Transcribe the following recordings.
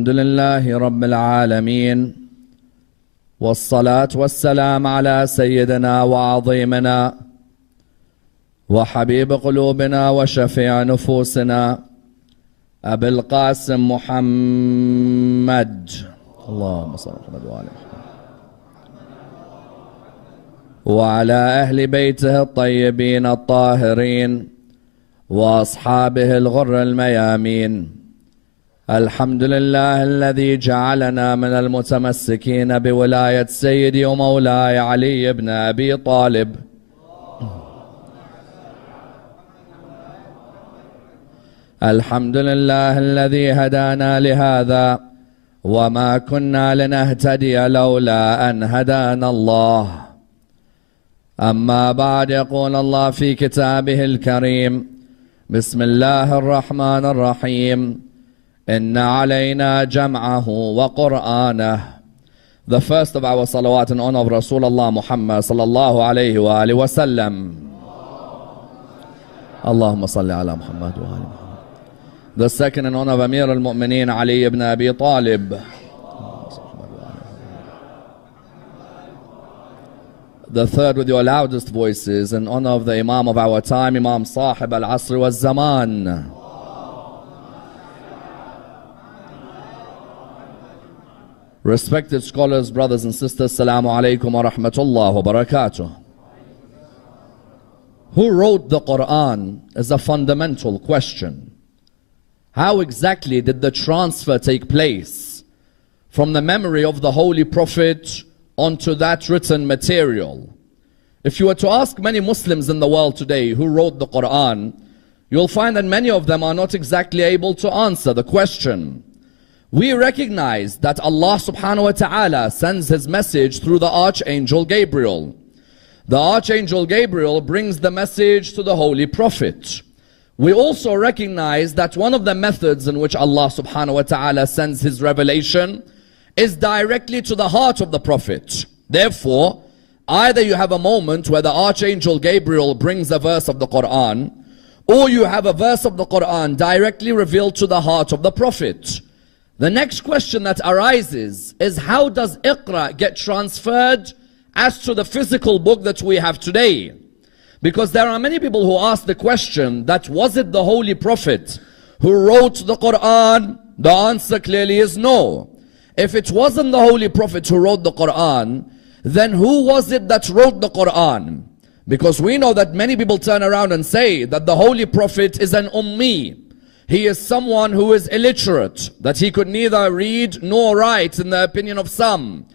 الحمد لله رب العالمين والصلاة والسلام على سيدنا وعظيمنا وحبيب قلوبنا وشفيع نفوسنا أبي القاسم محمد اللهم صل على محمد وآل محمد وعلى أهل بيته الطيبين الطاهرين وأصحابه الغر الميامين. الحمد لله الذي جعلنا من المتمسكين بولاية سيدي ومولاي علي بن أبي طالب. الحمد لله الذي هدانا لهذا وما كنا لنهتدي لولا أن هدانا الله. أما بعد، يقول الله في كتابه الكريم: بسم الله الرحمن الرحيم إن علينا جمعه وقرآنه. The first of our salawat in honor of Rasulullah Muhammad sallallahu alayhi wa alihi wa sallam. Allahumma salli ala Muhammad wa ali Muhammad. The second in honor of Amir al-Mu'mineen Ali ibn Abi Talib. The third with your loudest voices in honor of the Imam of our time, Imam Sahib al-Asr wal-Zaman. Respected scholars, brothers and sisters, Assalamu alaikum wa rahmatullah wa barakatuh. Who wrote the Qur'an is a fundamental question. How exactly did the transfer take place from the memory of the Holy Prophet onto that written material? If you were to ask many Muslims in the world today who wrote the Qur'an, you'll find that many of them are not exactly able to answer the question. We recognize that Allah subhanahu wa ta'ala sends His message through the Archangel Gabriel. The Archangel Gabriel brings the message to the Holy Prophet. We also recognize that one of the methods in which Allah subhanahu wa ta'ala sends His revelation is directly to the heart of the Prophet. Therefore, either you have a moment where the Archangel Gabriel brings a verse of the Qur'an, or you have a verse of the Qur'an directly revealed to the heart of the Prophet. The next question that arises is, how does Iqra get transferred as to the physical book that we have today? Because there are many people who ask the question that, was it the Holy Prophet who wrote the Qur'an? The answer clearly is no. If it wasn't the Holy Prophet who wrote the Qur'an, then who was it that wrote the Qur'an? Because we know that many people turn around and say that the Holy Prophet is an ummi. He is someone who is illiterate, that he could neither read nor write in the opinion of some.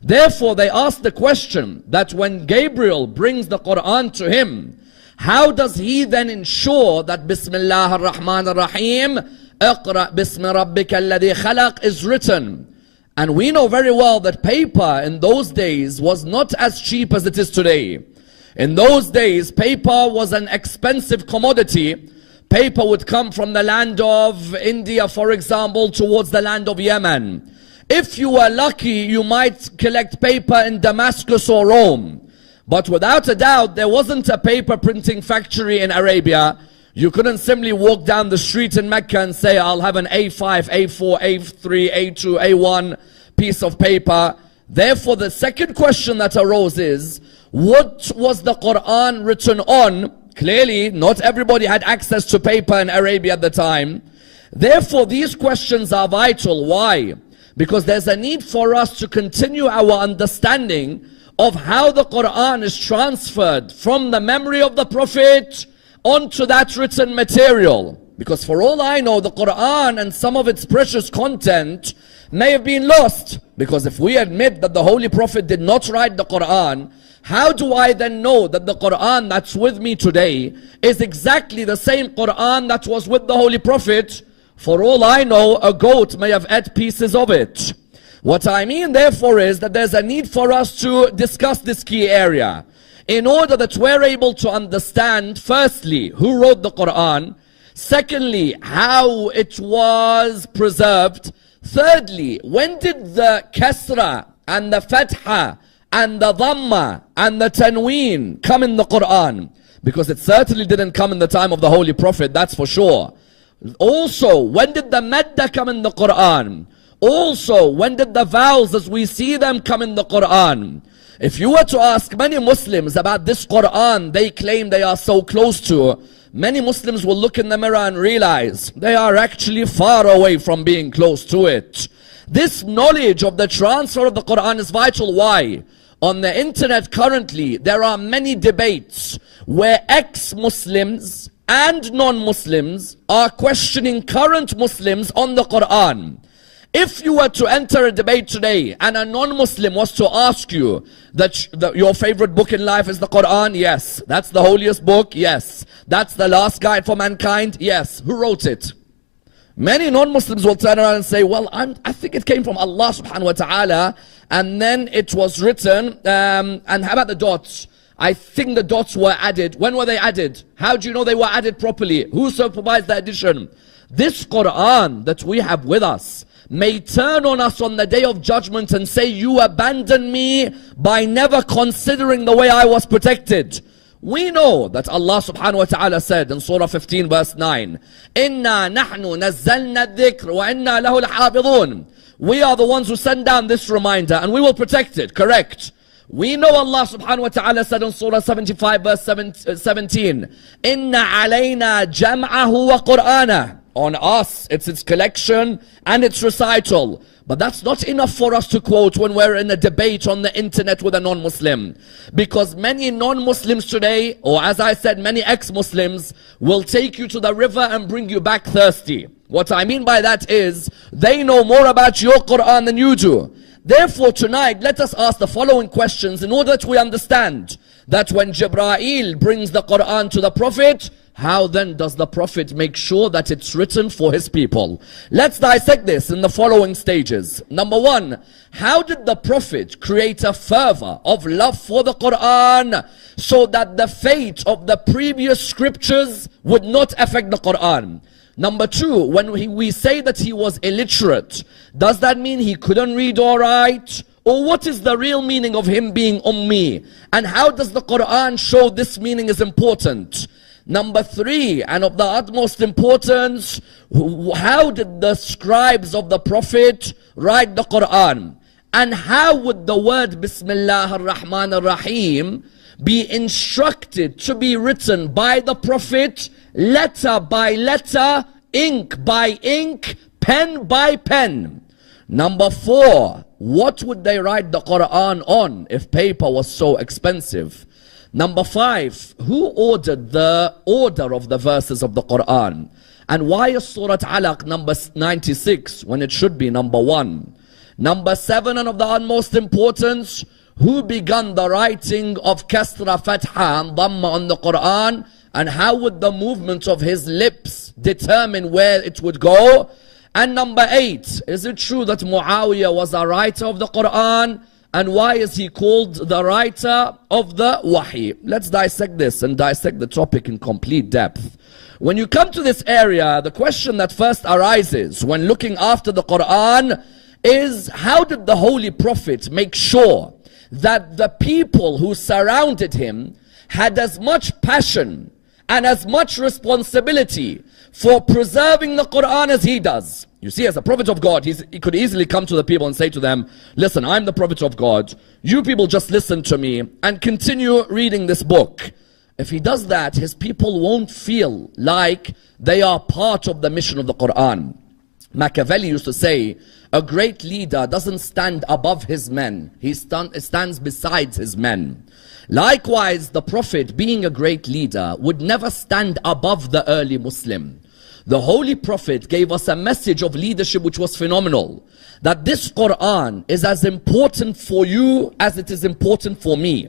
Therefore, they ask the question that when Gabriel brings the Qur'an to him, how does he then ensure that Bismillah ar-Rahman ar-Rahim, Iqra bismi rabbika alladhi khalaq is written? And we know very well that paper in those days was not as cheap as it is today. In those days, paper was an expensive commodity. Paper would come from the land of India, for example, towards the land of Yemen. If you were lucky, you might collect paper in Damascus or Rome. But without a doubt, there wasn't a paper printing factory in Arabia. You couldn't simply walk down the street in Mecca and say, I'll have an A5, A4, A3, A2, A1 piece of paper. Therefore, the second question that arose is, what was the Qur'an written on? Clearly, not everybody had access to paper in Arabia at the time. Therefore, these questions are vital. Why? Because there's a need for us to continue our understanding of how the Qur'an is transferred from the memory of the Prophet onto that written material. Because for all I know, the Qur'an and some of its precious content may have been lost. Because if we admit that the Holy Prophet did not write the Qur'an, how do I then know that the Qur'an that's with me today is exactly the same Qur'an that was with the Holy Prophet? For all I know, a goat may have ate pieces of it. What I mean therefore is that there's a need for us to discuss this key area in order that we're able to understand, firstly, who wrote the Qur'an, secondly, how it was preserved, thirdly, when did the Kasra and the Fatha and the Dhamma and the Tanween come in the Qur'an? Because it certainly didn't come in the time of the Holy Prophet, that's for sure. Also, when did the Madda come in the Qur'an? Also, when did the vowels as we see them come in the Qur'an? If you were to ask many Muslims about this Qur'an they claim they are so close to, many Muslims will look in the mirror and realize they are actually far away from being close to it. This knowledge of the transfer of the Qur'an is vital. Why? On the internet currently, there are many debates where ex-Muslims and non-Muslims are questioning current Muslims on the Qur'an. If you were to enter a debate today and a non-Muslim was to ask you that your favorite book in life is the Qur'an, yes. That's the holiest book, yes. That's the last guide for mankind, yes. Who wrote it? Many non-Muslims will turn around and say, well, I think it came from Allah subhanahu wa ta'ala, and then it was written, and how about the dots? I think the dots were added. When were they added? How do you know they were added properly? Who supervised the addition? This Qur'an that we have with us may turn on us on the day of judgment and say, you abandoned me by never considering the way I was protected. We know that Allah subhanahu wa ta'ala said in Surah 15 verse 9, إِنَّا نَحْنُ نَزَّلْنَا الذِّكْرَ وَإِنَّا لَهُ لَحَافِظُونَ. We are the ones who send down this reminder and we will protect it, correct? We know Allah subhanahu wa ta'ala said in Surah 75 verse 17, إِنَّ عَلَيْنَا جَمْعَهُ وَقُرْآنَهُ. On us, it's its collection and its recital. But that's not enough for us to quote when we're in a debate on the internet with a non-Muslim. Because many non-Muslims today, or as I said, many ex-Muslims, will take you to the river and bring you back thirsty. What I mean by that is, they know more about your Qur'an than you do. Therefore tonight, let us ask the following questions in order that we understand that when Jibreel brings the Qur'an to the Prophet, how then does the Prophet make sure that it's written for his people? Let's dissect this in the following stages. Number one, how did the Prophet create a fervor of love for the Qur'an so that the fate of the previous scriptures would not affect the Qur'an? Number two, when we say that he was illiterate, does that mean he couldn't read or write? Or what is the real meaning of him being ummi? And how does the Qur'an show this meaning is important? Number three, and of the utmost importance, how did the scribes of the Prophet write the Qur'an? And how would the word Bismillah ar-Rahman ar-Rahim be instructed to be written by the Prophet, letter by letter, ink by ink, pen by pen? Number four, what would they write the Qur'an on if paper was so expensive? Number five, who ordered the order of the verses of the Qur'an? And why is Surah Alaq number 96 when it should be number 1? Number 7, and of the utmost importance, who began the writing of Kasra, Fatha and Dhamma on the Qur'an? And how would the movement of his lips determine where it would go? And number 8, is it true that Muawiyah was a writer of the Qur'an? And why is he called the writer of the Wahi? Let's dissect this and dissect the topic in complete depth. When you come to this area, the question that first arises when looking after the Qur'an is, how did the Holy Prophet make sure that the people who surrounded him had as much passion and as much responsibility for preserving the Qur'an as he does? You see, as a prophet of God, he could easily come to the people and say to them, listen, I'm the prophet of God. You people just listen to me and continue reading this book. If he does that, his people won't feel like they are part of the mission of the Qur'an. Machiavelli used to say, a great leader doesn't stand above his men. He stands beside his men. Likewise, the Prophet, being a great leader, would never stand above the early Muslim. The Holy Prophet gave us a message of leadership which was phenomenal. That this Qur'an is as important for you as it is important for me.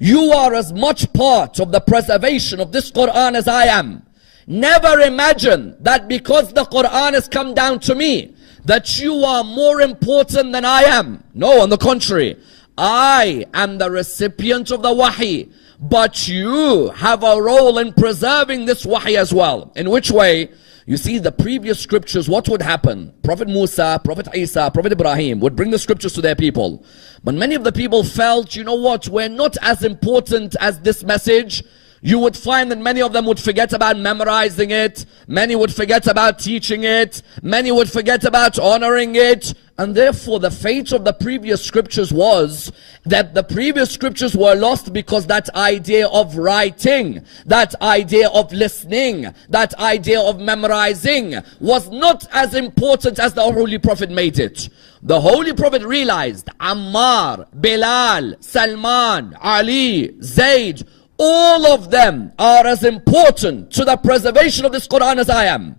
You are as much part of the preservation of this Qur'an as I am. Never imagine that because the Qur'an has come down to me, that you are more important than I am. No, on the contrary. I am the recipient of the Wahi. But you have a role in preserving this Wahi as well. In which way? You see, the previous scriptures, what would happen? Prophet Musa, Prophet Isa, Prophet Ibrahim would bring the scriptures to their people. But many of the people felt, you know what, we're not as important as this message. You would find that many of them would forget about memorizing it. Many would forget about teaching it. Many would forget about honoring it. And therefore the fate of the previous scriptures was that the previous scriptures were lost because that idea of writing, that idea of listening, that idea of memorizing was not as important as the Holy Prophet made it. The Holy Prophet realized Ammar, Bilal, Salman, Ali, Zayd, all of them are as important to the preservation of this Qur'an as I am.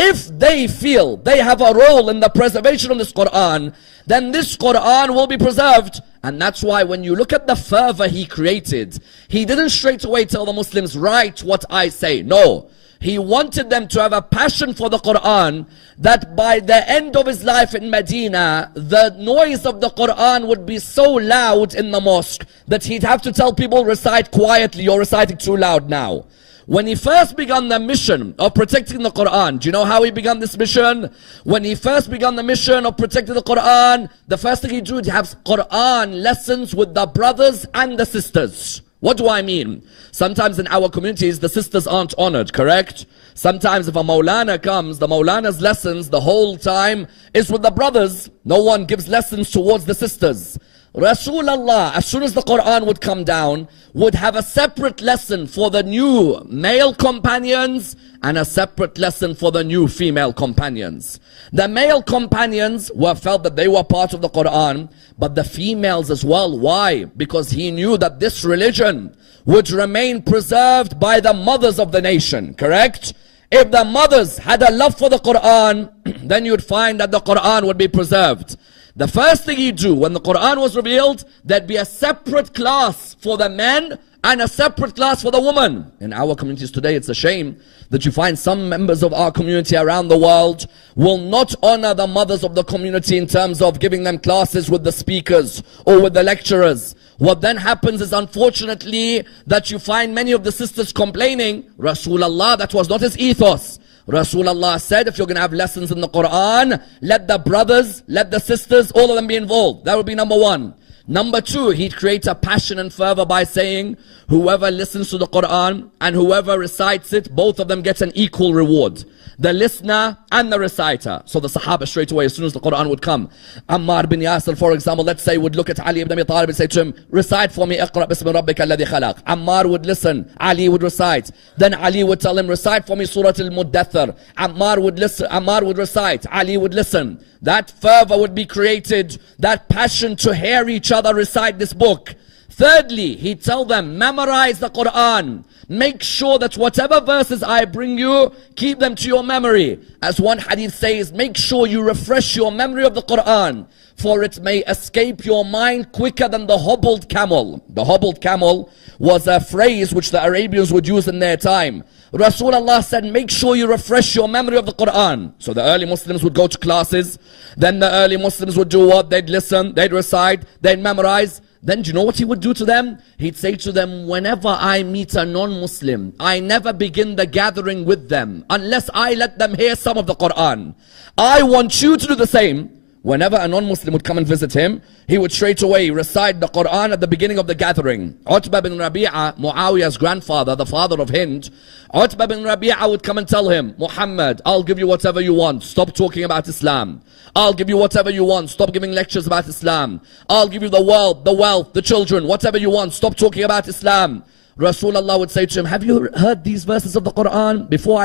If they feel they have a role in the preservation of this Qur'an, then this Qur'an will be preserved. And that's why when you look at the fervor he created, he didn't straight away tell the Muslims, write what I say. No. He wanted them to have a passion for the Qur'an, that by the end of his life in Medina, the noise of the Qur'an would be so loud in the mosque that he'd have to tell people, recite quietly, you're reciting too loud now. When he first began the mission of protecting the Qur'an, do you know how he began this mission? When he first began the mission of protecting the Qur'an, the first thing he did, he have Qur'an lessons with the brothers and the sisters. What do I mean? Sometimes in our communities, the sisters aren't honored, correct? Sometimes if a Maulana comes, the Maulana's lessons the whole time is with the brothers. No one gives lessons towards the sisters. Rasulullah, as soon as the Qur'an would come down, would have a separate lesson for the new male companions and a separate lesson for the new female companions. The male companions were felt that they were part of the Qur'an, but the females as well. Why? Because he knew that this religion would remain preserved by the mothers of the nation, correct? If the mothers had a love for the Qur'an, then you'd find that the Qur'an would be preserved. The first thing you do when the Qur'an was revealed, there'd be a separate class for the men and a separate class for the women. In our communities today, it's a shame that you find some members of our community around the world will not honor the mothers of the community in terms of giving them classes with the speakers or with the lecturers. What then happens is, unfortunately, that you find many of the sisters complaining, Rasulullah, that was not his ethos. Rasulullah said, if you're going to have lessons in the Qur'an, let the brothers, let the sisters, all of them be involved. That would be number one. Number two, he'd create a passion and fervor by saying, whoever listens to the Qur'an and whoever recites it, both of them get an equal reward. The listener and the reciter. So the Sahaba straight away, as soon as the Qur'an would come, Ammar bin Yasir, for example, let's say, would look at Ali ibn Abi Talib and say to him, recite for me, Iqra bismi rabbika alladhi khalaq. Ammar would listen, Ali would recite. Then Ali would tell him, recite for me Surah Al-Muddathir. Ammar would listen, Ammar would recite, Ali would listen. That fervor would be created, that passion to hear each other recite this book. Thirdly, he'd tell them, memorize the Qur'an. Make sure that whatever verses I bring you, keep them to your memory. As one hadith says, make sure you refresh your memory of the Qur'an, for it may escape your mind quicker than the hobbled camel. The hobbled camel was a phrase which the Arabians would use in their time. Rasulullah said, make sure you refresh your memory of the Qur'an. So the early Muslims would go to classes. Then the early Muslims would do what? They'd listen, they'd recite, they'd memorize. Then do you know what he would do to them? He'd say to them, whenever I meet a non-Muslim, I never begin the gathering with them unless I let them hear some of the Qur'an. I want you to do the same. Whenever a non-Muslim would come and visit him, he would straight away recite the Qur'an at the beginning of the gathering. Utbah bin Rabi'a, Muawiyah's grandfather, the father of Hind, Utbah bin Rabi'a would come and tell him, Muhammad, I'll give you whatever you want. Stop talking about Islam. I'll give you whatever you want. Stop giving lectures about Islam. I'll give you the wealth, the children, whatever you want. Stop talking about Islam. Rasulullah would say to him, have you heard these verses of the Qur'an? Before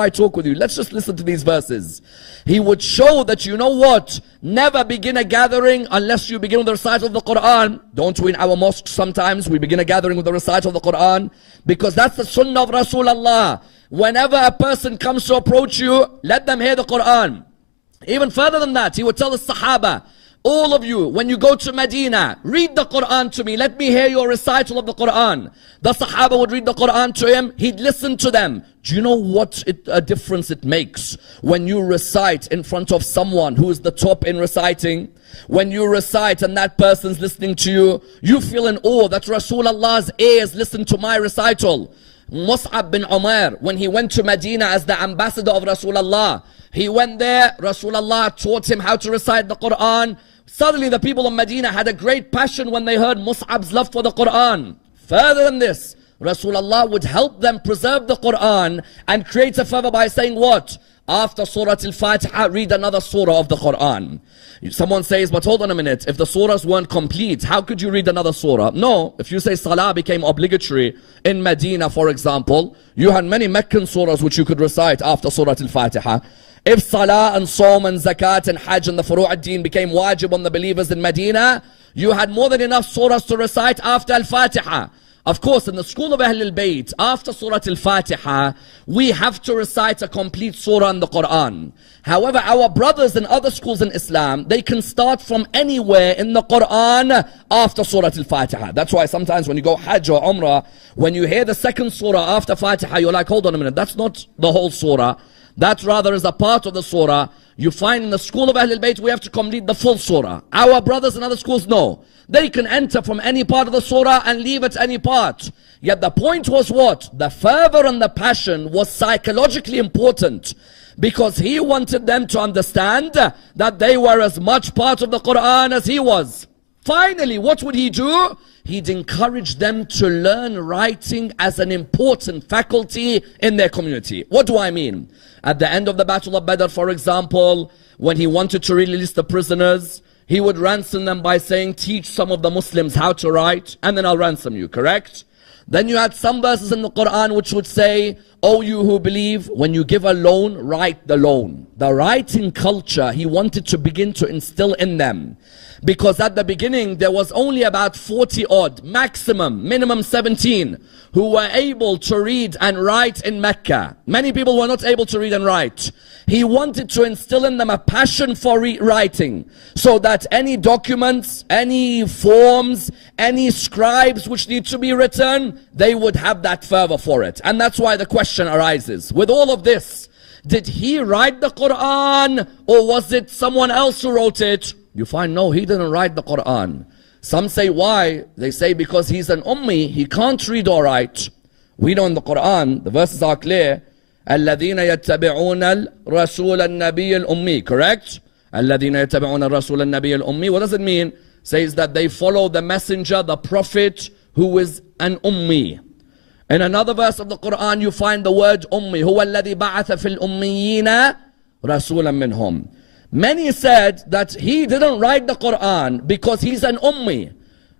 I talk with you, let's just listen to these verses. He would show that, you know what? Never begin a gathering unless you begin with the recital of the Qur'an. Don't we in our mosques sometimes, we begin a gathering with the recital of the Qur'an? Because that's the sunnah of Rasulullah. Whenever a person comes to approach you, let them hear the Qur'an. Even further than that, he would tell the Sahaba, all of you, when you go to Medina, read the Qur'an to me. Let me hear your recital of the Qur'an. The Sahaba would read the Qur'an to him. He'd listen to them. Do you know what a difference it makes when you recite in front of someone who is the top in reciting? When you recite and that person's listening to you, you feel in awe that Rasulullah's ears listen to my recital. Mus'ab bin Umar, when he went to Medina as the ambassador of Rasulullah, he went there, Rasulullah taught him how to recite the Qur'an. Suddenly the people of Medina had a great passion when they heard Mus'ab's love for the Qur'an. Further than this, Rasulullah would help them preserve the Qur'an and create a fervor by saying what? after Surah Al-Fatiha, read another surah of the Qur'an. Someone says, but hold on a minute, if the surahs weren't complete, how could you read another surah? No, if you say Salah became obligatory in Medina, for example, you had many Meccan surahs which you could recite after Surah Al-Fatiha. If Salah and Sawm and Zakat and Hajj and the Furu' ad-Din became wajib on the believers in Medina, you had more than enough surahs to recite after Al-Fatiha. Of course, in the school of Ahlul Bayt, after Surah Al-Fatiha, we have to recite a complete surah in the Qur'an. However, our brothers in other schools in Islam, they can start from anywhere in the Qur'an after Surah Al-Fatiha. That's why sometimes when you go Hajj or Umrah, when you hear the second surah after Fatiha, you're like, hold on a minute, that's not the whole surah. That rather is a part of the surah. You find in the school of Ahlul Bayt, we have to complete the full surah. Our brothers in other schools, no. They can enter from any part of the surah and leave at any part. Yet the point was what? The fervor and the passion was psychologically important, because he wanted them to understand that they were as much part of the Qur'an as he was. Finally, what would he do? He'd encourage them to learn writing as an important faculty in their community. What do I mean? At the end of the Battle of Badr, for example, when he wanted to release the prisoners, he would ransom them by saying, teach some of the Muslims how to write, and then I'll ransom you, correct? Then you had some verses in the Qur'an which would say, oh, you who believe, when you give a loan, write the loan. The writing culture he wanted to begin to instill in them. Because at the beginning, there was only about 40 odd, minimum 17, who were able to read and write in Mecca. Many people were not able to read and write. He wanted to instill in them a passion for writing, so that any documents, any forms, any scribes which need to be written, they would have that fervor for it. And that's why the question arises, with all of this, did he write the Qur'an, or was it someone else who wrote it? You find, no, he didn't write the Qur'an. Some say, why? They say, because he's an ummi, he can't read or write. We know in the Qur'an, the verses are clear. الَّذِينَ يَتَّبِعُونَ الرَّسُولَ النَّبِيَّ الْأُمِّي. Correct? الَّذِينَ يَتَّبِعُونَ الرَّسُولَ النَّبِيَّ الْأُمِّي. What does it mean? Says that they follow the messenger, the prophet, who is an ummi. In another verse of the Qur'an, you find the word ummi. هُوَ الَّذِي بَعَثَ فِي الْأُمِّيِّينَ رَسُولًا مِّنْهُمْ. Many said that he didn't write the Qur'an because he's an ummi.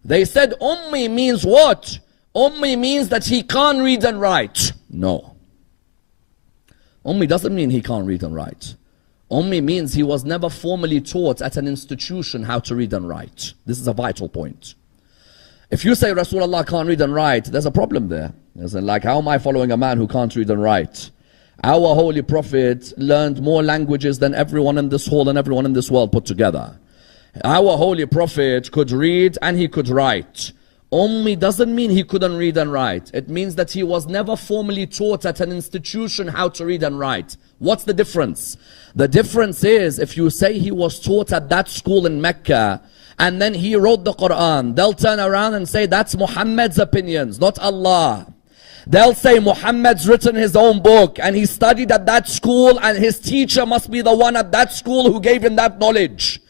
They said ummi means what? Ummi means that he can't read and write. No. Ummi doesn't mean he can't read and write. Ummi means he was never formally taught at an institution how to read and write. This is a vital point. If you say Rasulullah can't read and write, there's a problem there. It's like, how am I following a man who can't read and write? Our Holy Prophet learned more languages than everyone in this hall and everyone in this world put together. Our Holy Prophet could read and he could write. Ummi doesn't mean he couldn't read and write. It means that he was never formally taught at an institution how to read and write. What's the difference? The difference is, if you say he was taught at that school in Mecca, and then he wrote the Qur'an, they'll turn around and say that's Muhammad's opinions, not Allah. They'll say Muhammad's written his own book and he studied at that school and his teacher must be the one at that school who gave him that knowledge.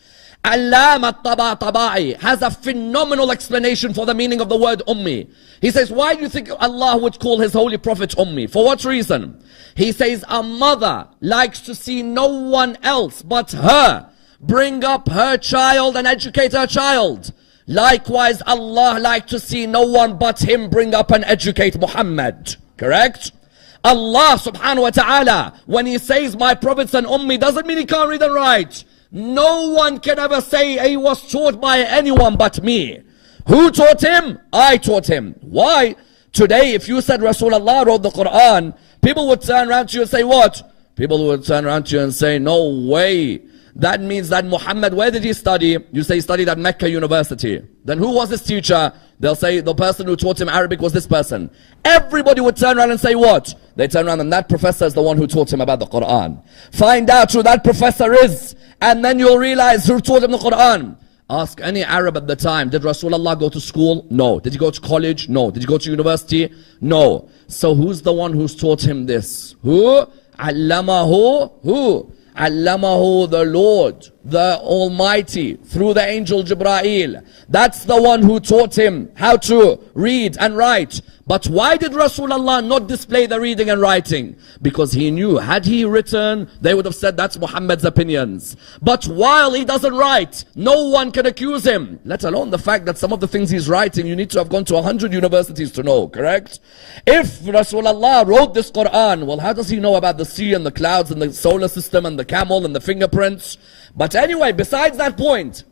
Allama at-Tabatabai has a phenomenal explanation for the meaning of the word ummi. He says, why do you think Allah would call his holy prophet ummi? For what reason? He says, a mother likes to see no one else but her bring up her child and educate her child. Likewise, Allah liked to see no one but him bring up and educate Muhammad. Correct? Allah subhanahu wa ta'ala, when he says my prophet's an ummi, doesn't mean he can't read and write. No one can ever say he was taught by anyone but me. Who taught him? I taught him. Why? Today, if you said Rasulullah wrote the Qur'an, people would turn around to you and say what? People would turn around to you and say, no way. That means that Muhammad, where did he study? You say he studied at Mecca University. Then who was his teacher? They'll say the person who taught him Arabic was this person. Everybody would turn around and say what? They turn around and that professor is the one who taught him about the Qur'an. Find out who that professor is, and then you'll realize who taught him the Qur'an. Ask any Arab at the time, did Rasulullah go to school? No. Did he go to college? No. Did he go to university? No. So who's the one who's taught him this? Who? Allamahu? Who? Allamahu, the Lord. the Almighty through the angel Jibreel. That's the one who taught him how to read and write. But why did Rasulullah not display the reading and writing? Because he knew, had he written, they would have said that's Muhammad's opinions. But while he doesn't write, no one can accuse him. Let alone the fact that some of the things he's writing, you need to have gone to 100 universities to know, correct? If Rasulullah wrote this Qur'an, well, how does he know about the sea and the clouds and the solar system and the camel and the fingerprints? But anyway, besides that point,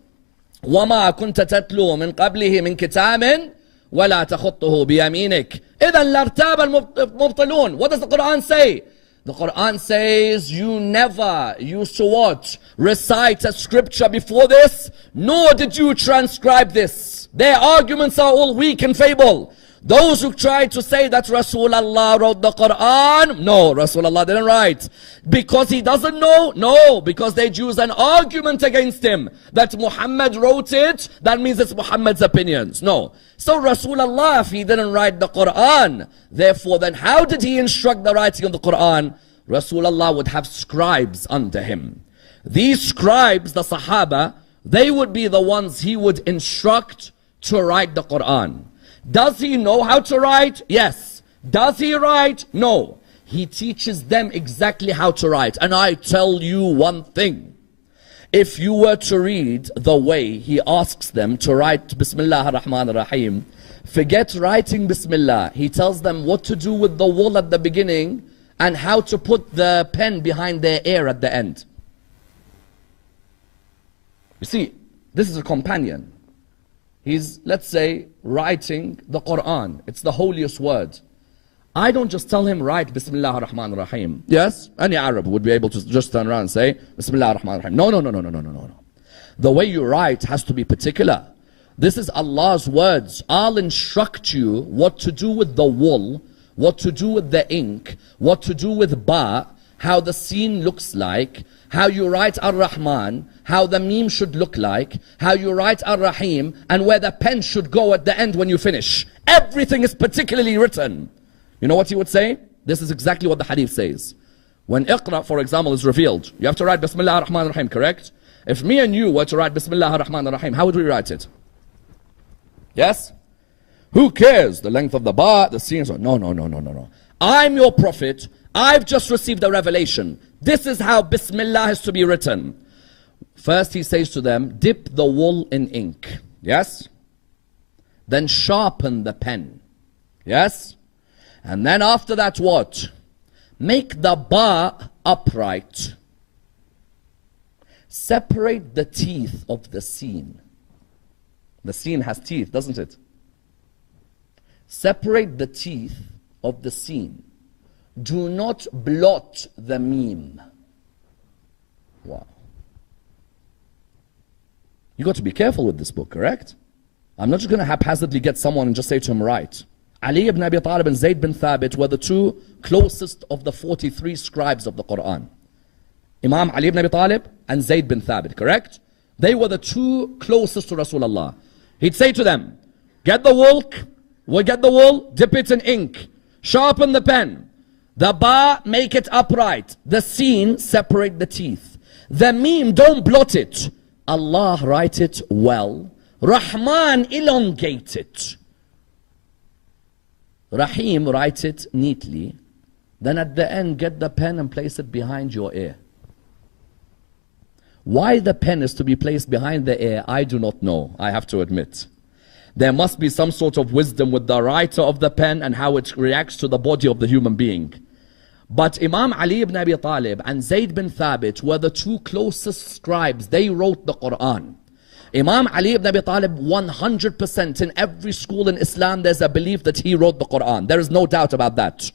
وَمَا كُنْتَ تَتْلُو مِنْ قَبْلِهِ مِنْ كِتَابٍ وَلَا تَخُطُّهُ بِيَمِينِكَ إِذًا لَارْتَابَ الْمُبْطِلُونَ. What does the Qur'an say? The Qur'an says you never used to what? Recite a scripture before this, nor did you transcribe this. Their arguments are all weak and feeble. Those who try to say that Rasulullah wrote the Qur'an, no, Rasulullah didn't write. Because he doesn't know? No, because they use an argument against him that Muhammad wrote it, that means it's Muhammad's opinions. No. So Rasulullah, if he didn't write the Qur'an, therefore then how did he instruct the writing of the Qur'an? Rasulullah would have scribes under him. These scribes, the Sahaba, they would be the ones he would instruct to write the Qur'an. Does he know how to write? Yes. Does he write? No. He teaches them exactly how to write. And I tell you one thing. If you were to read the way he asks them to write Bismillah ar-Rahman ar-Rahim, forget writing Bismillah. He tells them what to do with the wool at the beginning and how to put the pen behind their ear at the end. You see, this is a companion. He's, let's say, writing the Qur'an. It's the holiest word. I don't just tell him, write Bismillah ar-Rahman ar-Rahim. Yes, any Arab would be able to just turn around and say, Bismillah ar-Rahman ar-Rahim. No, no, no, no, no, no, no, no. The way you write has to be particular. This is Allah's words. I'll instruct you what to do with the wool, what to do with the ink, what to do with ba, how the scene looks like, how you write ar-Rahman, how the meme should look like, how you write ar-Rahim, and where the pen should go at the end when you finish. Everything is particularly written. You know what he would say? This is exactly what the hadith says. When Iqra, for example, is revealed, you have to write Bismillah ar-Rahman ar-Rahim, correct? If me and you were to write Bismillah ar-Rahman ar-Rahim, how would we write it? Yes? Who cares? The length of the ba, the scene, so no, no, no, no, no, no. I'm your prophet. I've just received a revelation. This is how Bismillah has to be written. First he says to them, dip the wool in ink. Yes? Then sharpen the pen. Yes? And then after that what? Make the ba upright. Separate the teeth of the scene. The scene has teeth, doesn't it? Separate the teeth of the scene. Do not blot the meme. Wow. You got to be careful with this book, correct? I'm not just going to haphazardly get someone and just say to him, write. Ali ibn Abi Talib and Zayd bin Thabit were the two closest of the 43 scribes of the Qur'an. Imam Ali ibn Abi Talib and Zayd bin Thabit, correct? They were the two closest to Rasulullah. He'd say to them, get the wool, dip it in ink, sharpen the pen. The ba, make it upright. The scene, separate the teeth. The meme, don't blot it. Allah, write it well. Rahman, elongate it. Rahim, write it neatly. Then at the end, get the pen and place it behind your ear. Why the pen is to be placed behind the ear, I do not know, I have to admit. There must be some sort of wisdom with the writer of the pen and how it reacts to the body of the human being. But Imam Ali ibn Abi Talib and Zayd bin Thabit were the two closest scribes. They wrote the Qur'an. Imam Ali ibn Abi Talib, 100% in every school in Islam, there's a belief that he wrote the Qur'an. There is no doubt about that.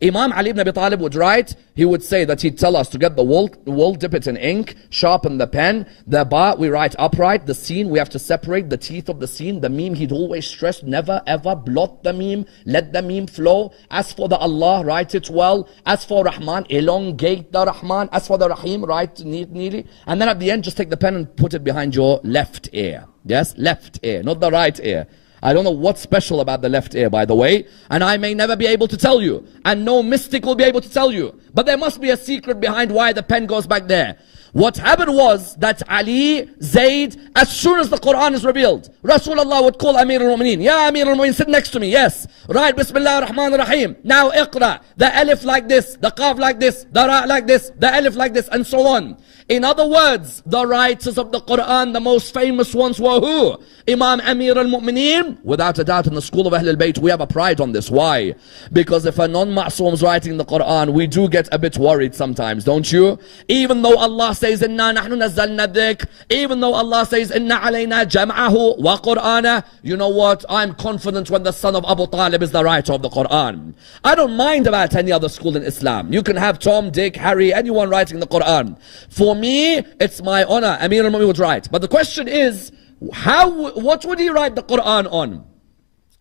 Imam Ali ibn Abi Talib would write, he would say that he'd tell us to get the wool, dip it in ink, sharpen the pen, the ba, we write upright, the scene, we have to separate the teeth of the scene, the meme, he'd always stress, never ever blot the meme, let the meme flow. As for the Allah, write it well. As for Rahman, elongate the Rahman. As for the Rahim, write neatly. And then at the end, just take the pen and put it behind your left ear. Yes, left ear, not the right ear. I don't know what's special about the left ear, by the way, and I may never be able to tell you, and no mystic will be able to tell you. But there must be a secret behind why the pen goes back there. What happened was that Ali, Zayd, as soon as the Qur'an is revealed, Rasulullah would call Amir al-Mu'mineen. Ya Amir al-Mu'mineen, sit next to me. Yes. Right, Bismillah ar-Rahman ar-Rahim. Now Iqra. The alif like this, the qaf like this, the ra like this, the alif like this, and so on. In other words, the writers of the Qur'an, the most famous ones were who? Imam Amir al-Mu'mineen. Without a doubt, in the school of Ahl al-Bayt, we have a pride on this. Why? Because if a non-ma'soom is writing the Qur'an, we do get a bit worried sometimes, don't you? Even though Allah says, Inna nahnu nazzalna dhikr, even though Allah says, Inna alayna jam'ahu wa Qur'ana, you know what? I'm confident when the son of Abu Talib is the writer of the Qur'an. I don't mind about any other school in Islam. You can have Tom, Dick, Harry, anyone writing the Qur'an. For me, it's my honor. Amir al-Mu'mineen would write. But the question is, what would he write the Qur'an on?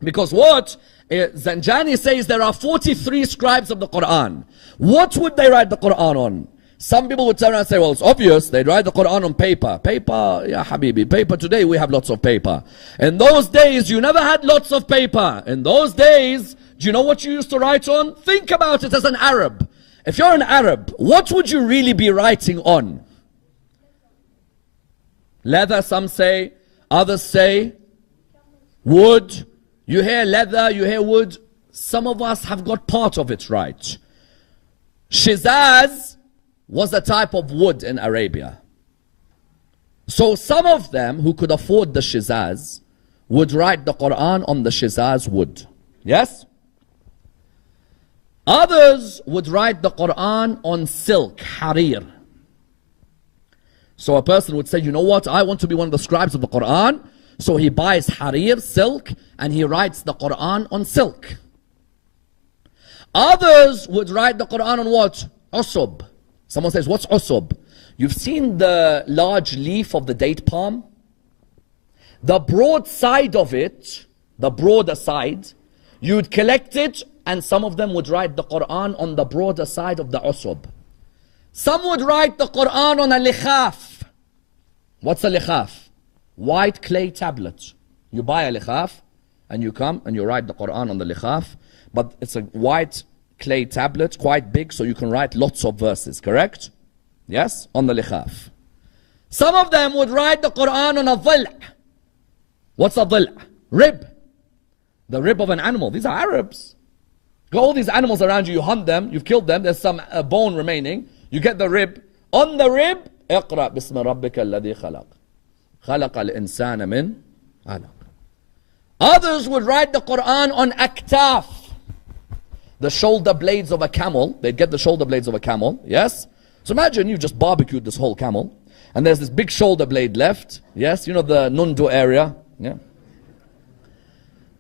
Because what Zanjani says, there are 43 scribes of the Qur'an. What would they write the Qur'an on? Some people would turn around and say, well, it's obvious, they'd write the Qur'an on paper. Paper, yeah, Habibi, paper today, we have lots of paper. In those days, you never had lots of paper. In those days, do you know what you used to write on? Think about it as an Arab. If you're an Arab, what would you really be writing on? Leather, some say. Others say wood. You hear leather, you hear wood. Some of us have got part of it right. Shizaz was a type of wood in Arabia. So some of them who could afford the shizaz would write the Qur'an on the shizaz wood. Yes? Others would write the Qur'an on silk, harir. So a person would say, you know what, I want to be one of the scribes of the Qur'an. So he buys harir, silk, and he writes the Qur'an on silk. Others would write the Qur'an on what? Usub. Someone says, what's usub? You've seen the large leaf of the date palm? The broad side of it, the broader side, you'd collect it, and some of them would write the Qur'an on the broader side of the usub. Some would write the Qur'an on a likhaf. What's a likhaf? White clay tablet. You buy a likhaf and you come and you write the Qur'an on the likhaf, but it's a white clay tablet, quite big, so you can write lots of verses, correct? Yes? On the likhaf. Some of them would write the Qur'an on a dhil'. What's a dhil'? Rib. The rib of an animal. These are Arabs. Got all these animals around you, you hunt them, you've killed them, there's some bone remaining. You get the rib. On the rib, اقرأ بسم ربك الذي خلق. خلق الإنسان من علق. Others would write the Qur'an on aktaf. The shoulder blades of a camel. They'd get the shoulder blades of a camel. Yes? So imagine you just barbecued this whole camel. And there's this big shoulder blade left. Yes? You know the Nundu area. Yeah.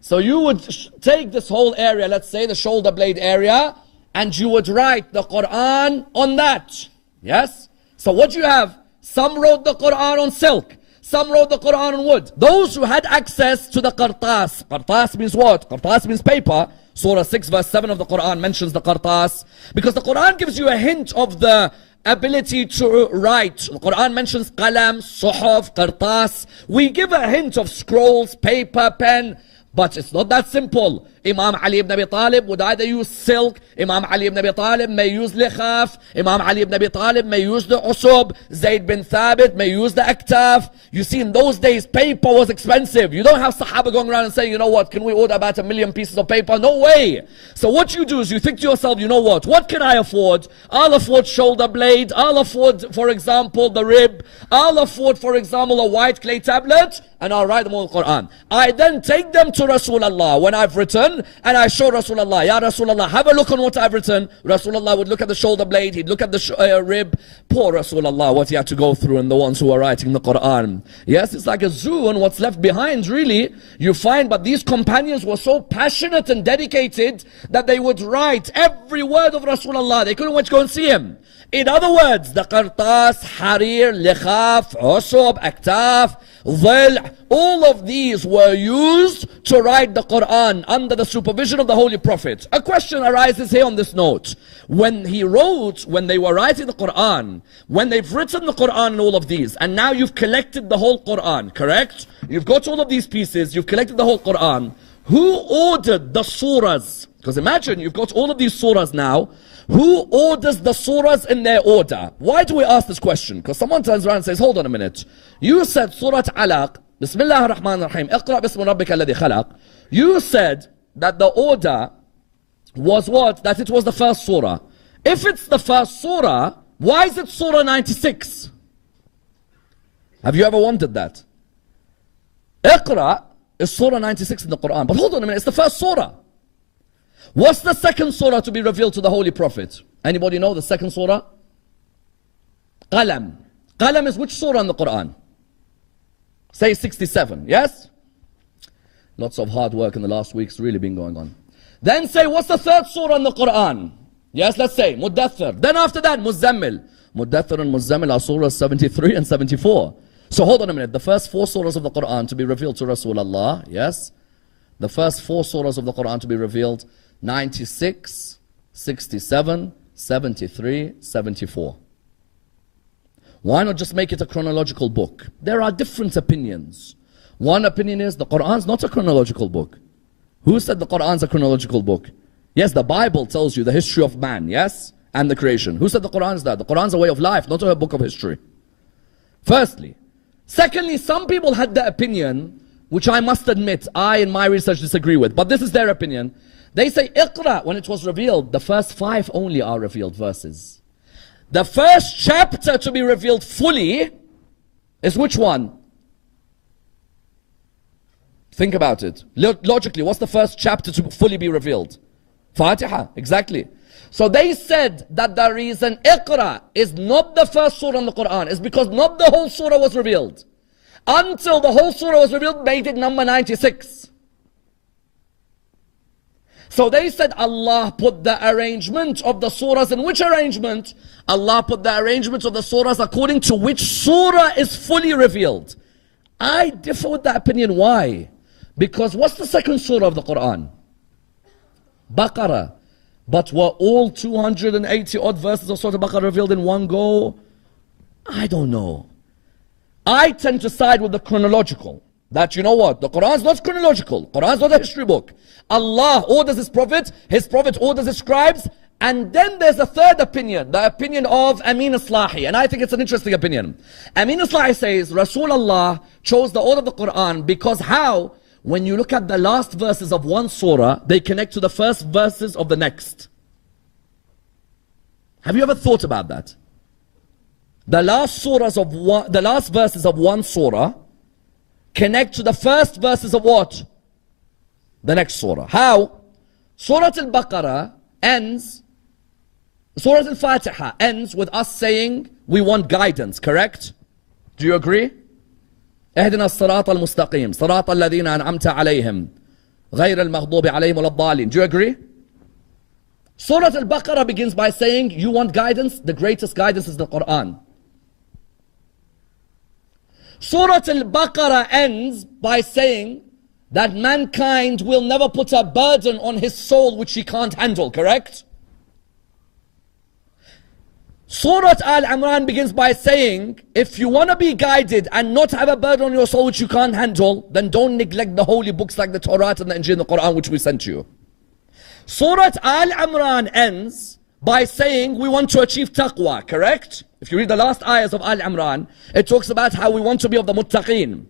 So you would take this whole area, let's say the shoulder blade area, and you would write the Qur'an on that. Yes? So what you have? Some wrote the Qur'an on silk. Some wrote the Qur'an on wood. Those who had access to the qartas. Qartas means what? Qartas means paper. Surah 6 verse 7 of the Qur'an mentions the qartas. Because the Qur'an gives you a hint of the ability to write. The Qur'an mentions qalam, suhuf, qartas. We give a hint of scrolls, paper, pen. But it's not that simple. Imam Ali ibn Abi Talib would either use silk. Imam Ali ibn Abi Talib may use likhaf. Imam Ali ibn Abi Talib may use the usub. Zayd bin Thabit may use the aktaf. You see, in those days, paper was expensive. You don't have Sahaba going around and saying, you know what, can we order about 1 million pieces of paper? No way. So what you do is you think to yourself, you know what can I afford? I'll afford shoulder blade. I'll afford, for example, the rib. I'll afford, for example, a white clay tablet. And I'll write them all in the Qur'an. I then take them to Rasulullah when I've written, and I show Rasulullah, Ya Rasulullah, have a look on what I've written. Rasulullah would look at the shoulder blade, he'd look at the rib. Poor Rasulullah, what he had to go through, and the ones who are writing the Qur'an. Yes, it's like a zoo, and what's left behind, really, you find, but these companions were so passionate and dedicated that they would write every word of Rasulullah. They couldn't wait to go and see him. In other words, the qartas, harir, likhaf, usub, aktaf, dhil', all of these were used to write the Qur'an under the supervision of the Holy Prophet. A question arises here on this note. When they were writing the Qur'an, when they've written the Qur'an and all of these, and now you've collected the whole Qur'an, correct? You've got all of these pieces, you've collected the whole Qur'an. Who ordered the surahs? Because imagine you've got all of these surahs now. Who orders the surahs in their order? Why do we ask this question? Because someone turns around and says, hold on a minute. You said Surah Alaq, Bismillah ar-Rahman ar-Rahim, Iqra bismi rabbika alladhi khalaq. You said that the order was what? That it was the first surah. If it's the first surah, why is it Surah 96? Have you ever wondered that? Iqra is Surah 96 in the Qur'an. But hold on a minute, it's the first surah. What's the second surah to be revealed to the Holy Prophet? Anybody know the second surah? Qalam. Qalam is which surah in the Qur'an? Say 67, yes? Lots of hard work in the last week's really been going on. Then say, what's the third surah in the Qur'an? Yes, let's say, Muddathir. Then after that, Muzzammil. Muddathir and Muzzammil are surahs 73 and 74. So hold on a minute, the first 4 surahs of the Qur'an to be revealed to Rasulullah, yes? The first 4 surahs of the Qur'an to be revealed, 96, 67, 73, 74. Why not just make it a chronological book? There are different opinions. One opinion is the Qur'an's not a chronological book. Who said the Qur'an's a chronological book? Yes, the Bible tells you the history of man, yes? And the creation. Who said the Qur'an's that? The Qur'an's a way of life, not a book of history. Firstly. Secondly, some people had the opinion, which I must admit, I in my research disagree with, but this is their opinion. They say, Iqra, when it was revealed, the first 5 only are revealed verses. The first chapter to be revealed fully is which one? Think about it. Logically, what's the first chapter to fully be revealed? Fatiha, exactly. So they said that the reason Iqra is not the first surah in the Qur'an is because not the whole surah was revealed. Until the whole surah was revealed, made it number 96. So they said Allah put the arrangement of the surahs in which arrangement? Allah put the arrangement of the surahs according to which surah is fully revealed. I differ with that opinion. Why? Because what's the second surah of the Qur'an? Baqarah. But were all 280 odd verses of Surah Baqarah revealed in one go? I don't know. I tend to side with the chronological. That you know what? The Qur'an is not chronological. Qur'an is not a history book. Allah orders His Prophet orders His scribes, and then there's a third opinion, the opinion of Amin Islahi, and I think it's an interesting opinion. Amin Islahi says, Rasulullah chose the order of the Qur'an because how? When you look at the last verses of one surah, they connect to the first verses of the next. Have you ever thought about that? The last verses of one surah connect to the first verses of what? The next surah. How? Surah Al-Baqarah ends, Surah Al-Fatiha ends with us saying we want guidance, correct? Do you agree? اهدنا الصراط المستقيم صراط الذين أنعمت عليهم غير المغضوب عليهم ولا الضالين. Do you agree? Surah Al-Baqarah begins by saying you want guidance, the greatest guidance is the Qur'an. Surah Al-Baqarah ends by saying that mankind will never put a burden on his soul which he can't handle, correct? Surah Al-Imran begins by saying, if you want to be guided and not have a burden on your soul which you can't handle, then don't neglect the holy books like the Torah and the Injil and the Qur'an which we sent you. Surah Al-Imran ends by saying we want to achieve taqwa, correct? If you read the last ayahs of Al-Imran, it talks about how we want to be of the muttaqeen.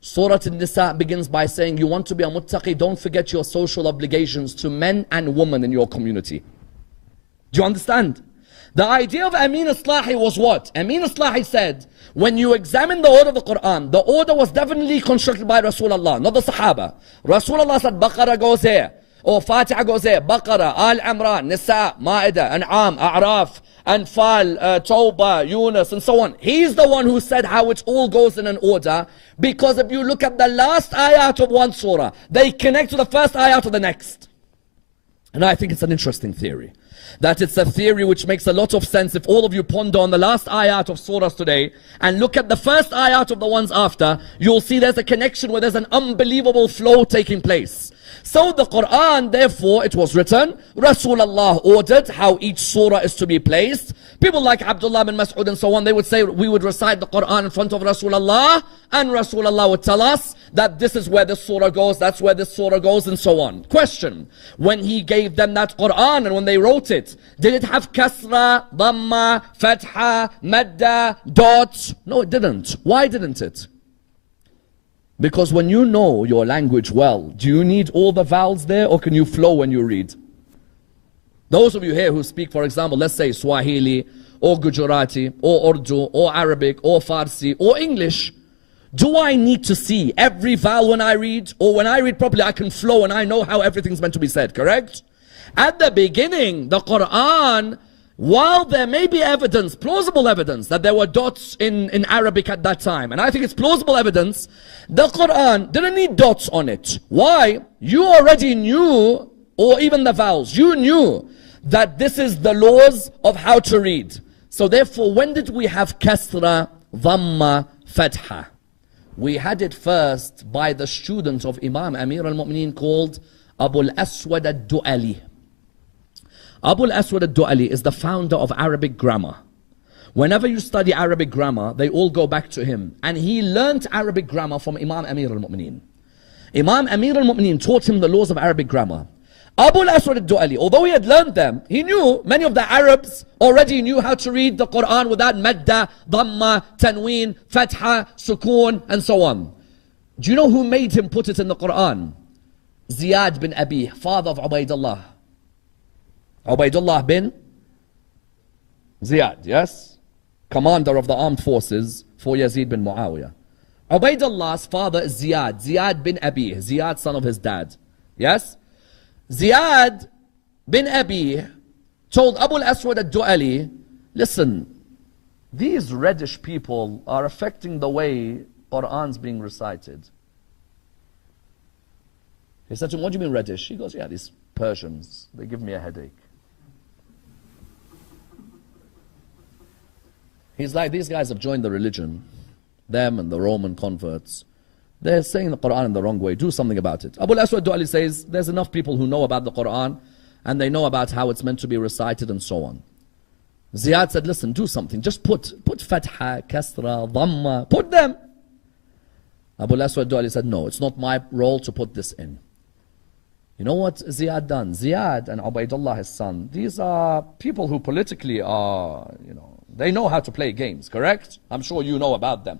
Surah An-Nisa begins by saying you want to be a muttaqi, don't forget your social obligations to men and women in your community. Do you understand? The idea of Amin Islahi was what? Amin Islahi said, when you examine the order of the Qur'an, the order was definitely constructed by Rasulullah, not the Sahaba. Rasulullah said, Baqarah goes here, or Fatiha goes here, Baqarah, Al-Imran, Nisa, Ma'idah, An'am, A'raf, Anfal, Tawbah, Yunus, and so on. He's the one who said how it all goes in an order, because if you look at the last ayat of one surah, they connect to the first ayat of the next. And I think it's an interesting theory. That it's a theory which makes a lot of sense if all of you ponder on the last ayat of surahs today and look at the first ayat of the ones after, you'll see there's a connection where there's an unbelievable flow taking place. So the Qur'an, therefore, it was written, Rasulullah ordered how each surah is to be placed. People like Abdullah bin Mas'ud and so on, they would say we would recite the Qur'an in front of Rasulullah, and Rasulullah would tell us that this is where this surah goes, that's where this surah goes, and so on. Question, when he gave them that Qur'an and when they wrote it, did it have kasra, dhamma, fatha, madda, dots? No, it didn't. Why didn't it? Because when you know your language well, do you need all the vowels there, or can you flow when you read? Those of you here who speak, for example, let's say Swahili, or Gujarati, or Urdu, or Arabic, or Farsi, or English, do I need to see every vowel when I read? Or when I read properly, I can flow and I know how everything's meant to be said, correct? At the beginning, the Qur'an, while there may be evidence, plausible evidence, that there were dots in Arabic at that time, and I think it's plausible evidence, the Qur'an didn't need dots on it. Why? You already knew, or even the vowels, you knew that this is the laws of how to read. So therefore, when did we have kasra, dhamma, fatha? We had it first by the student of Imam Amir al-Mu'mineen called Abu-l-Aswad al-Du'ali. Abu-l-Aswad al-Du'ali is the founder of Arabic grammar. Whenever you study Arabic grammar, they all go back to him. And he learnt Arabic grammar from Imam Amir al-Mu'mineen. Imam Amir al-Mu'mineen taught him the laws of Arabic grammar. Abu-l-Aswad al-Du'ali, although he had learned them, he knew, many of the Arabs already knew how to read the Qur'an without madda, dhamma, tanween, fatha, sukoon, and so on. Do you know who made him put it in the Qur'an? Ziyad bin Abi, father of Ubaidullah. Ubaidullah bin Ziyad, yes? Commander of the armed forces for Yazid bin Muawiyah. Ubaidullah's father is Ziyad, Ziyad bin Abi, Ziyad son of his dad. Yes? Ziyad bin Abi told Abu al-Aswad al-Du'ali, listen, these reddish people are affecting the way Qur'an's being recited. He said to him, what do you mean reddish? He goes, yeah, these Persians, they give me a headache. He's like, these guys have joined the religion, them and the Roman converts. They're saying the Qur'an in the wrong way. Do something about it. Abu al-Aswad al-Du'ali says, there's enough people who know about the Qur'an, and they know about how it's meant to be recited and so on. Ziyad said, listen, do something. Just put fatha, kasra, dhamma, put them. Abu al-Aswad al-Du'ali said, no, it's not my role to put this in. You know what Ziyad done? Ziyad and Ubaidullah, his son, these are people who politically are, they know how to play games, correct? I'm sure you know about them.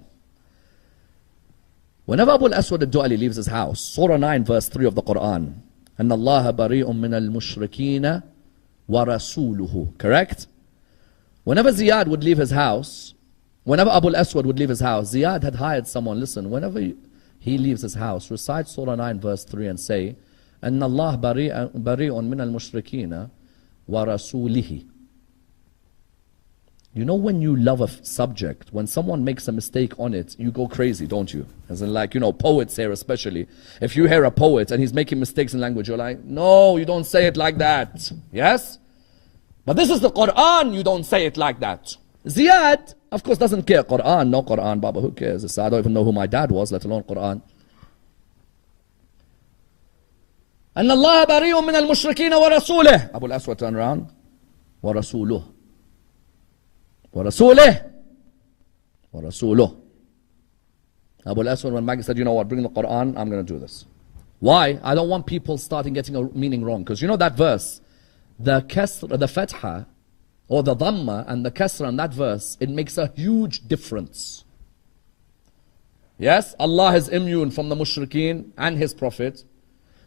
Whenever Abu al-Aswad al-Du'ali leaves his house, Surah 9 verse 3 of the Qur'an, أَنَّ اللَّهَ بَرِيءٌ مِّنَ الْمُشْرِكِينَ وَرَسُولُهُ, correct? Whenever Ziyad would leave his house, whenever Abu al-Aswad would leave his house, Ziyad had hired someone, listen, whenever he leaves his house, recite Surah 9 verse 3 and say, أَنَّ اللَّهَ بَرِيءٌ مِّنَ الْمُشْرِكِينَ وَرَسُولِهِ. You know when you love a subject, when someone makes a mistake on it, you go crazy, don't you? As in like, poets here especially. If you hear a poet and he's making mistakes in language, you're like, no, you don't say it like that. Yes? But this is the Qur'an, you don't say it like that. Ziyad, of course, doesn't care. Qur'an, no Qur'an, Baba, who cares? I don't even know who my dad was, let alone Qur'an. أن الله بريء من المشركين ورسوله. Abu al-Aswad turned around. ورسوله. ورسوله. ورسوله. Abu al-Aswad went back and said, you know what, bring the Qur'an, I'm going to do this. Why? I don't want people starting getting a meaning wrong. Because you know that verse, the kasra, the fatha, or the dhamma and the kasra in that verse, it makes a huge difference. Yes, Allah is immune from the mushrikeen and His Prophet.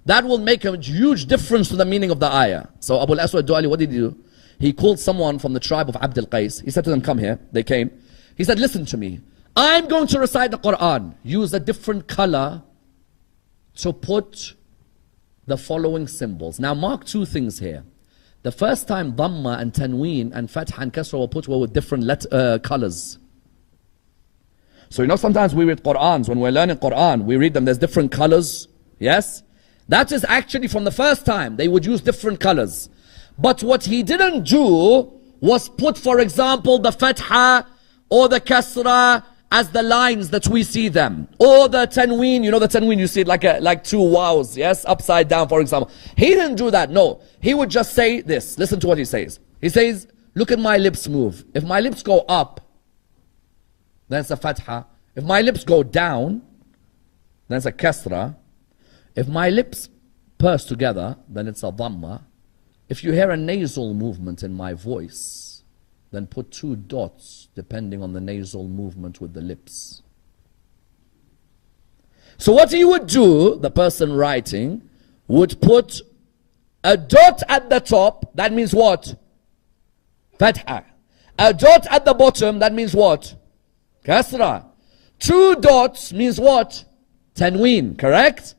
That will make a huge difference to the meaning of the ayah. So Abu al-Aswad al-Du'ali, what did he do? He called someone from the tribe of Abd al-Qais. He said to them, come here. They came. He said, listen to me. I'm going to recite the Qur'an. Use a different color to put the following symbols. Now mark two things here. The first time Dhamma and Tanween and Fatha and Kasra were put were with different colors. So sometimes we read Qur'ans, when we're learning Qur'an, we read them, there's different colors. Yes? That is actually from the first time, they would use different colors. But what he didn't do was put, for example, the Fatha or the Kasra as the lines that we see them. Or the tanween, you know the tanween, you see it like two wows, yes? Upside down, for example. He didn't do that, no. He would just say this. Listen to what he says. He says, look at my lips move. If my lips go up, then it's a fatha. If my lips go down, then it's a kasra. If my lips purse together, then it's a dhamma. If you hear a nasal movement in my voice, then put 2 dots depending on the nasal movement with the lips. So what he would do, the person writing, would put a dot at the top, that means what? Fatha. A dot at the bottom, that means what? Kasra. 2 dots means what? Tanween, correct?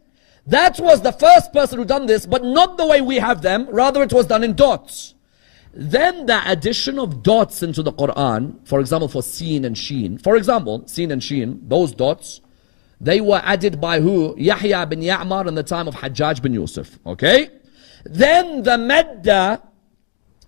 That was the first person who done this, but not the way we have them. Rather, it was done in dots. Then the addition of dots into the Qur'an, for example, for Seen and Sheen. For example, Seen and Sheen, those dots, they were added by who? Yahya bin Ya'mar in the time of Hajjaj bin Yusuf. Okay? Then the Madda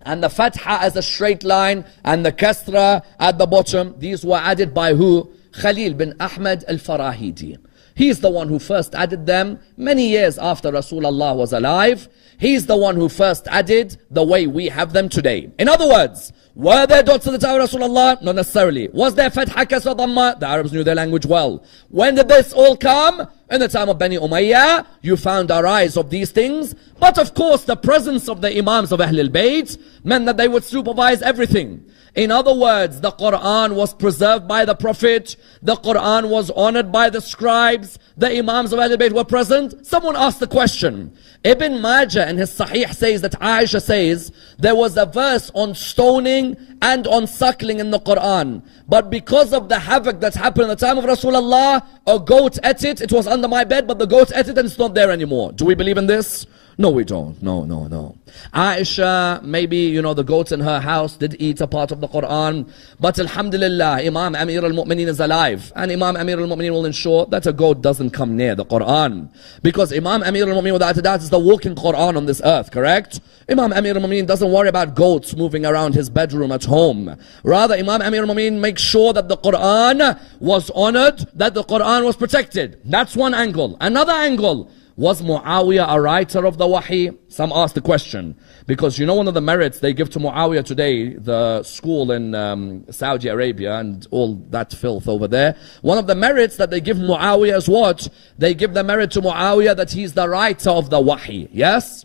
and the Fatha as a straight line and the Kasra at the bottom, these were added by who? Khalil bin Ahmad al-Farahidi. He's the one who first added them many years after Rasulullah was alive. He's the one who first added the way we have them today. In other words, were there dots at the time of Rasulullah? Not necessarily. Was there Fatha, Kasra, Dhamma? The Arabs knew their language well. When did this all come? In the time of Bani Umayyah, you found a rise of these things. But of course, the presence of the Imams of Ahlul Bayt meant that they would supervise everything. In other words, the Qur'an was preserved by the Prophet. The Qur'an was honored by the scribes. The Imams of Ahlul Bayt were present. Someone asked the question. Ibn Majah in his Sahih says that Aisha says there was a verse on stoning and on suckling in the Qur'an. But because of the havoc that's happened in the time of Rasulullah, a goat ate it. It was under my bed, but the goat ate it and it's not there anymore. Do we believe in this? No, we don't. No. Aisha, maybe, you know, the goats in her house did eat a part of the Qur'an. But alhamdulillah, Imam Amir al-Mu'mineen is alive. And Imam Amir al-Mu'mineen will ensure that a goat doesn't come near the Qur'an. Because Imam Amir al-Mu'mineen, without a doubt, is the walking Qur'an on this earth, correct? Imam Amir al-Mu'mineen doesn't worry about goats moving around his bedroom at home. Rather, Imam Amir al-Mu'mineen makes sure that the Qur'an was honored, that the Qur'an was protected. That's one angle. Another angle. Was Muawiyah a writer of the Wahi? Some ask the question. Because you know one of the merits they give to Muawiyah today, the school in Saudi Arabia and all that filth over there. One of the merits that they give Muawiyah is what? They give the merit to Muawiyah that he's the writer of the Wahi. Yes?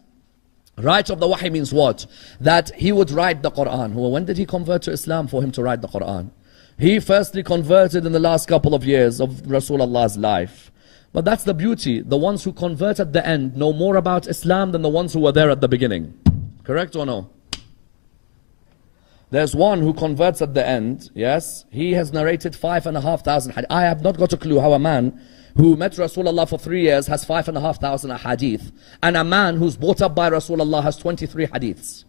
Writer of the Wahi means what? That he would write the Qur'an. When did he convert to Islam for him to write the Qur'an? He firstly converted in the last couple of years of Rasulullah's life. But that's the beauty. The ones who convert at the end know more about Islam than the ones who were there at the beginning. Correct or no? There's one who converts at the end, yes? He has narrated 5,500 hadith. I have not got a clue how a man who met Rasulullah for 3 years has 5,500 hadith. And a man who's brought up by Rasulullah has 23 hadiths.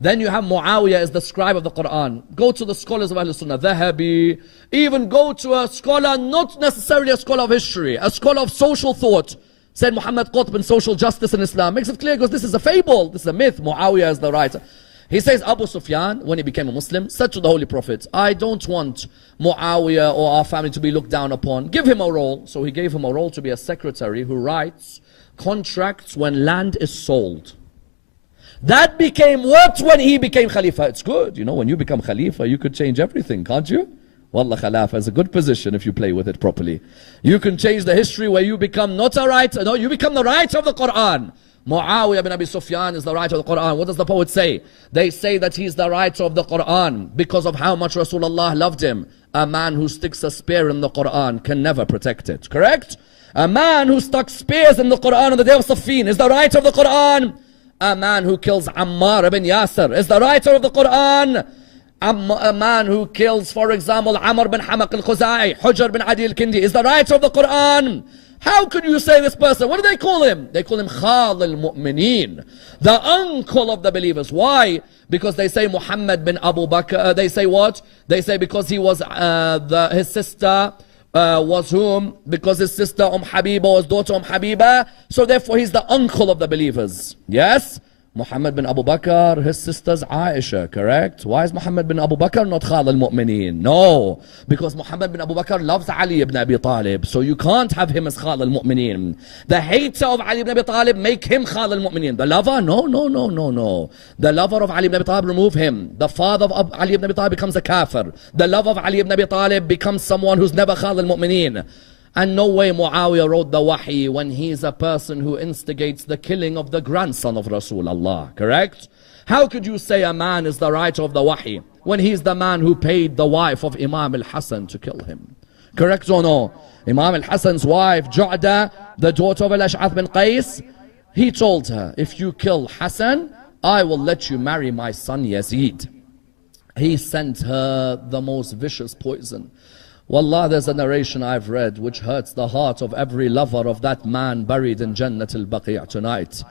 Then you have Muawiyah as the scribe of the Qur'an. Go to the scholars of Ahlul Sunnah, Dhahabi. Even go to a scholar, not necessarily a scholar of history, a scholar of social thought. Said Muhammad Qutb in Social Justice in Islam. Makes it clear because this is a fable, this is a myth. Muawiyah is the writer. He says Abu Sufyan, when he became a Muslim, said to the Holy Prophet, I don't want Muawiyah or our family to be looked down upon. Give him a role. So he gave him a role to be a secretary who writes contracts when land is sold. That became what when he became Khalifa? It's good. You know, when you become Khalifa, you could change everything, can't you? Wallah, Khalifa is a good position if you play with it properly. You can change the history where you become not a writer. No, you become the writer of the Qur'an. Muawiyah bin Abi Sufyan is the writer of the Qur'an. What does the poet say? They say that he's the writer of the Qur'an because of how much Rasulullah loved him. A man who sticks a spear in the Qur'an can never protect it. Correct? A man who stuck spears in the Qur'an on the day of Saffin is the writer of the Qur'an. A man who kills Ammar ibn Yasir is the writer of the Qur'an. A man who kills, for example, Amr bin Hamaq al-Khuzai, Hujr bin Adi al-Kindi is the writer of the Qur'an. How could you say this person? What do they call him? They call him Khal al-Mu'mineen, the uncle of the believers. Why? Because they say Muhammad bin Abu Bakr. They say what? They say because he was his sister was whom? Because his sister Habiba was daughter Habiba. So therefore he's the uncle of the believers. Yes? Muhammad bin Abu Bakr, his sister's Aisha, correct? Why is Muhammad bin Abu Bakr not Khal al-Mu'mineen? No, because Muhammad bin Abu Bakr loves Ali ibn Abi Talib, so you can't have him as Khal al-Mu'mineen. The hater of Ali ibn Abi Talib, make him Khal al-Mu'mineen. The lover? No, no, no, no, no. The lover of Ali ibn Abi Talib, remove him. The father of Ali ibn Abi Talib becomes a kafir. The love of Ali ibn Abi Talib becomes someone who's never Khal al-Mu'mineen. And no way Muawiyah wrote the wahi when he's a person who instigates the killing of the grandson of Rasulullah, correct? How could you say a man is the writer of the wahi when he's the man who paid the wife of Imam al-Hasan to kill him? Correct or no? Imam al-Hasan's wife, Ju'da, the daughter of al-Ash'ath bin Qais, he told her, if you kill Hassan, I will let you marry my son Yazid. He sent her the most vicious poison. Wallah, there's a narration I've read which hurts the heart of every lover of that man buried in Jannat al-Baqi' tonight.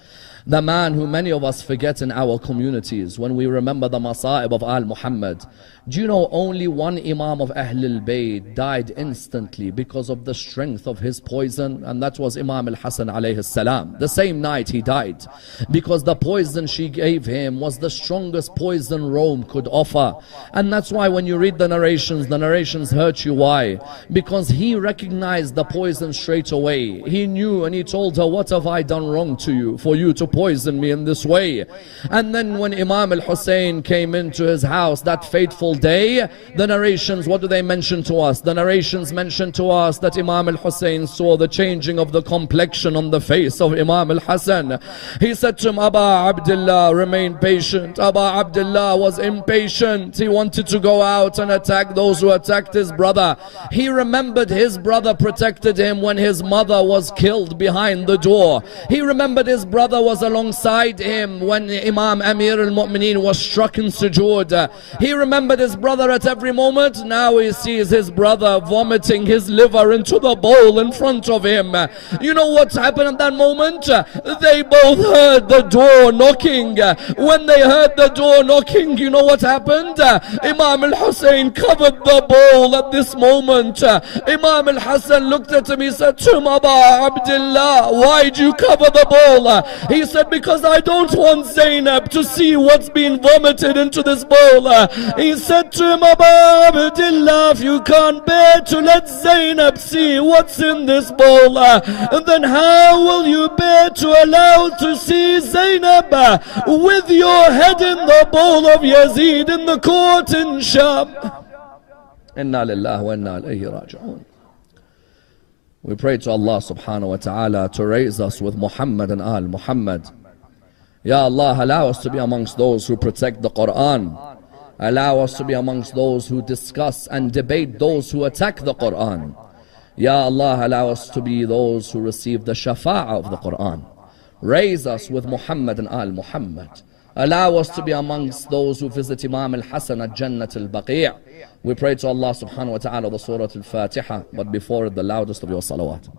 The man who many of us forget in our communities when we remember the Masa'ib of Al-Muhammad. Do you know only one Imam of Ahlul Bayt died instantly because of the strength of his poison? And that was Imam al-Hasan alayhi salam. The same night he died. Because the poison she gave him was the strongest poison Rome could offer. And that's why when you read the narrations hurt you. Why? Because he recognized the poison straight away. He knew and he told her, what have I done wrong to you for you to poison me in this way? And then when Imam al-Hussein came into his house that fateful day, the narrations, what do they mention to us? The narrations mention to us that Imam al-Hussein saw the changing of the complexion on the face of Imam al-Hasan. He said to him, Aba Abdullah, remain patient. Aba Abdullah was impatient. He wanted to go out and attack those who attacked his brother. He remembered his brother protected him when his mother was killed behind the door. He remembered his brother was alongside him when Imam Amir al-Mu'mineen was struck in sujood. He remembered his brother at every moment. Now he sees his brother vomiting his liver into the bowl in front of him. You know what's happened at that moment? They both heard the door knocking. When they heard the door knocking, you know what happened? Imam al-Hussein covered the bowl at this moment. Imam al-Hasan looked at him, he said to him, Aba Abdullah, why did you cover the bowl? He said, because I don't want Zainab to see what's been vomited into this bowl. He said to him, Aba Abdullah, if you can't bear to let Zainab see what's in this bowl, then how will you bear to allow to see Zainab with your head in the bowl of Yazid in the court in Sham? Inna lillahi wa inna ilayhi raji'un. We pray to Allah subhanahu wa ta'ala to raise us with Muhammad and Al Muhammad. Ya Allah, allow us to be amongst those who protect the Qur'an. Allow us to be amongst those who discuss and debate those who attack the Qur'an. Ya Allah, allow us to be those who receive the shafa'ah of the Qur'an. Raise us with Muhammad and Al Muhammad. Allow us to be amongst those who visit Imam al-Hasan at Jannat al-Baqi'. We pray to Allah subhanahu wa ta'ala the Surah al-Fatiha, but before it the loudest of your salawat.